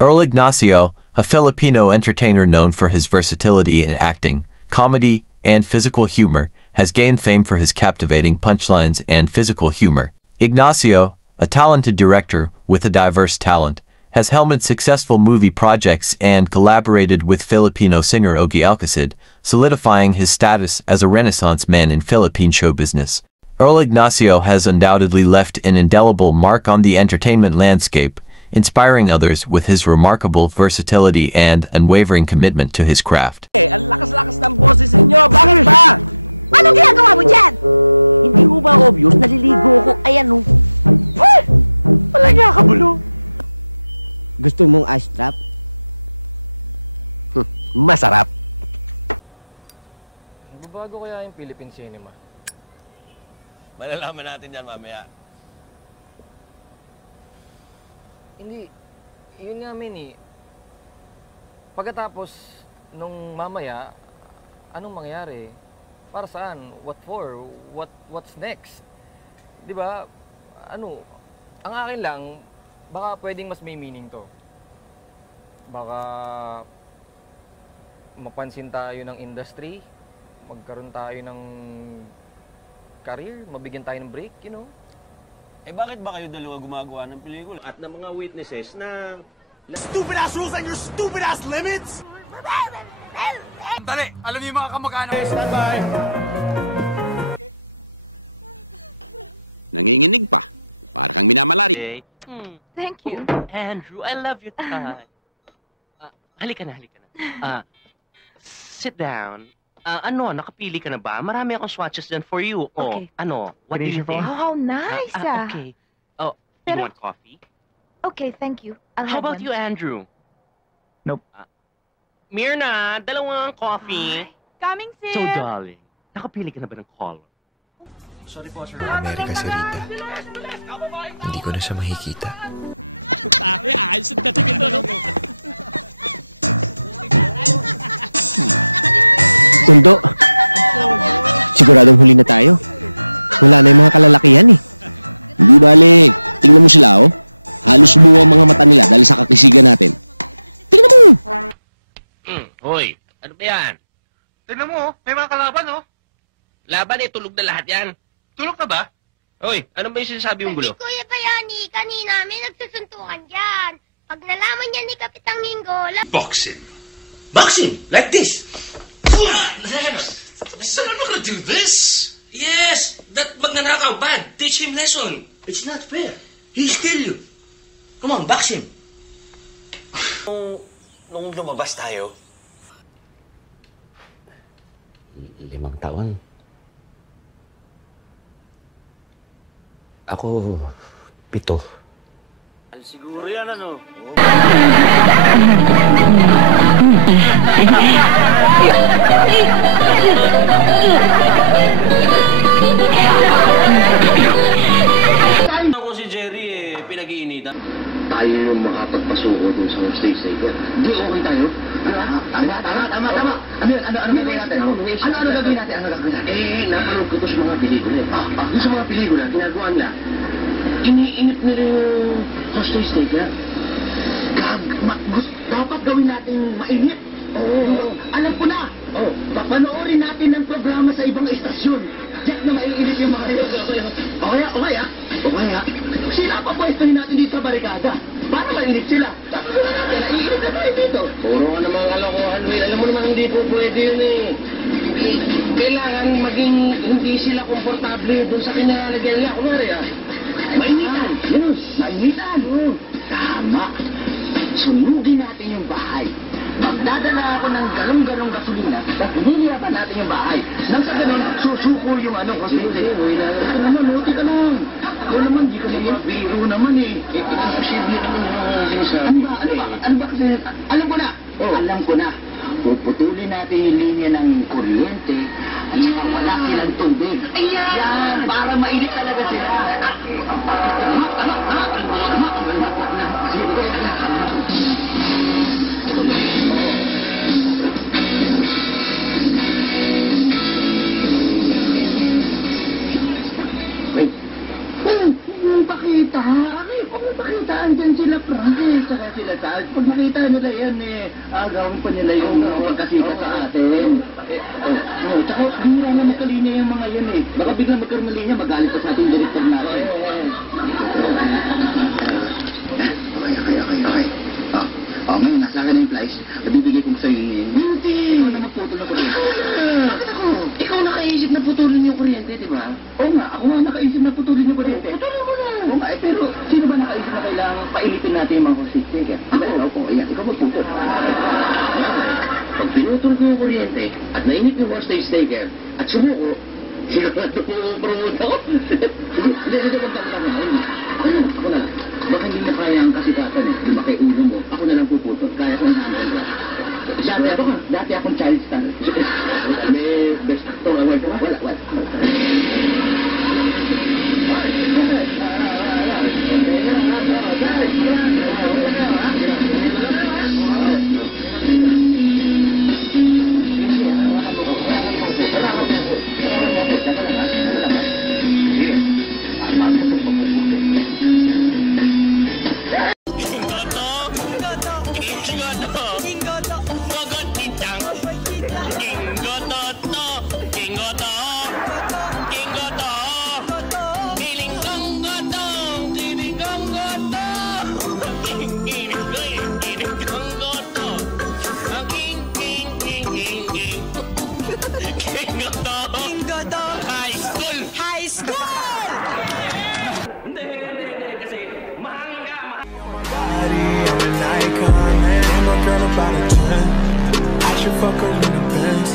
Earl Ignacio, a Filipino entertainer known for his versatility in acting, comedy, and physical humor, has gained fame for his captivating punchlines and physical humor. Ignacio, a talented director with a diverse talent, has helmed successful movie projects and collaborated with Filipino singer Ogie Alcacid, solidifying his status as a renaissance man in Philippine show business. Earl Ignacio has undoubtedly left an indelible mark on the entertainment landscape, inspiring others with his remarkable versatility and unwavering commitment to his craft. Ang lakas-lakas ng boses ninyo! Bakit ba? Anong ginagawa mo dyan? Hindi mo ba obvious? Naliligo ko. Ayan o. Ay! Palagya ka, bulo. Gusto mong ice trap? Masarap. Bago kaya yung Philippine cinema? Malalaman natin yan mamaya. Hindi. Yun nga, men eh. Pagkatapos nung mamaya, anong mangyayari? Para saan? What for? What's next? Di ba? Ano? Ang akin lang, baka pwedeng mas may meaning to. Baka mapansin tayo ng industry, magkaroon tayo ng career, mabigyan tayo ng break, you know? Eh bakit ba kayo dalawa gumagawa ng pelikula? At ng mga witnesses na... Stupid ass rules and your stupid ass limits! Dali! Alam niyo yung mga kamag-anak. Stand by! Nanginginig pa. Para kang minamalari. Thank you. Andrew, I love your tie. Halika na, halika na. Sit down. Nakapili ka na ba? Marami akong swatches dyan for you. Okay. What do you think? How nice, Okay. Oh, you want coffee? Okay, thank you. I'll How have about one. you, Andrew? Nope. Myrna, dalawang coffee. Coming soon. So, darling, nakapili ka na ba ng color? Amerika si Rita. Hindi ko na siya makikita. Tayo, ayos ang dating ito, no? Tundo. Siguradong huli na tayo. Wala na yung mga kalalakihan eh. Hindi balik. Tingnan mo sila, oh. Halos buo ang mga mata nila dahil sa kakisigan natin. Tingnan mo! Boxing. Boxing? Like this? Son, I'm not gonna do this. Yes! That magnanakaw bad! Teach him lesson! It's not fair. He's kill you. Come on, box him. Nung lumabas tayo, 5 taon. Ako, 7. siguro yan ano. Ako si Jerry pinag-iinitan. Tayo yung makapagpasuko dun sa stage saver. Hindi okay tayo? Tama. Ano gagawin natin? Ano gagawin natin? Napanood ko to sa mga pelikula eh. Yung sa mga pelikula, ginagawa nila, iniinip nila yung hostage taker. Dapat gawin natin mainit. Oo. Alam ko na. Papanoorin natin ng programa sa ibang estasyon. Diyak na maiinip yung mga yun. Okay. Sila pa pwestuhin natin dito sa barikada. Para mainip sila. Tapos na natin, naiinip na tayo dito. Puro ka namang kalokohan, Will. Alam mo naman hindi po pwede yun eh. Kailangan maging hindi sila komportable doon sa kinalalagyan nila. Kumari Mainitan. Yun, mainitan. Tama. Sunugin natin yung bahay. Magdadala ako ng galong-galong gasolina at hinihirapan natin yung bahay. Nang sa ganun, susuko yung kasi ito naman, huti ka lang. Ikaw naman, di ka naman biro naman eh. Imposible naman yung sinasabi. Ano ba kasi, alam ko na. Puputulin natin yung linya ng kuryente at saka wala silang tubig. Yan, para mainit talaga sila. Pakita. andyan sila Francis, saka sila Charles. Pag makita nila yan agawin pa nila yung pagkasika sa atin. Tsaka bihira na magkalinya yung mga yan Baka biglang magkaroon ng linya, magalit pa sa ating director natin. Okay. Ngayon, nasa akin na yung flies. Bibigay ko sa'yo yun. Hindi! Ikaw na magputol na kuryente. Bakit ako? Ikaw nakaisip na putulin yung kuryente, di ba? Oo nga, ako nga nakaisip na putulin yung kuryente. Putulin mo na! Oo nga, pero sino ba nakaisip na kailangan painitin natin yung mga hostage taker? Ako, ayan, ikaw magputol. Pag pinutol ko yung kuryente at nainip yung hostage taker at sumuko, sigurado ko promote ako. Hindi, ako na lang. Baka hindi mo kaya ang kasikatan lumaki ulo mo. Ako na lang puputol. Kaya kong handle. Dati akong child star. May best actor award ka ba? Wala. About a 10, I should fuck her in the Benz.